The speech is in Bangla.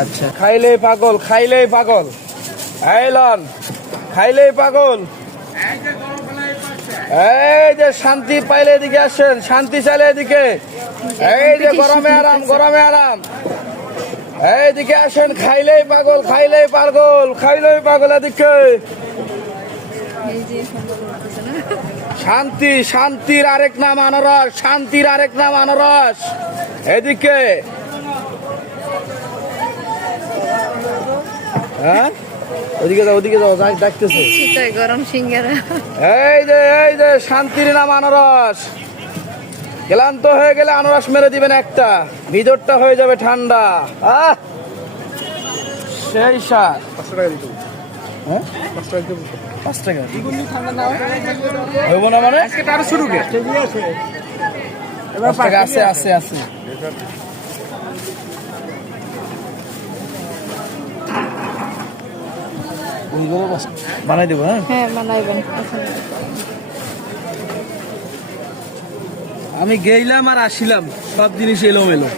আচ্ছা, খাইলেই পাগল, খাইলেই পাগল। আইলন খাইলেই পাগল। এই যে শান্তি পাইলে এদিকে আসেন, শান্তি চাইলে এদিকে। এই যে গরমে আরাম, গরমে আরাম। এইদিকে আসেন, খাইলেই পাগল, খাইলেই পাগল, খাইলেই পাগল। এদিকে শান্তি, শান্তির আরেক নাম আনারস, শান্তির আরেক নাম আনারস। এদিকে হ্যাঁ, ওদিকে যাও, ওদিকে যাও, ডাকতেছে গরম সিঙ্গারা। এই যে শান্তির নাম আনারস। ক্লান্ত হয়ে গেলে আনারস মেরে দিবেন একটা, ভিতরটা হয়ে যাবে ঠান্ডা। সেই স্বাদ। 5 টাকা দিতে, হ্যাঁ 5 টাকা দিতে, 5 টাকা ঠান্ডা না হইব না মানে আজকে আরো শুরু কে এবার 5 টাকা আছে আছে আছে। বানাই দেবো। হ্যাঁ বানাইবেন। আমি গেইলাম আর আসিলাম, সব জিনিস এলোমেলো।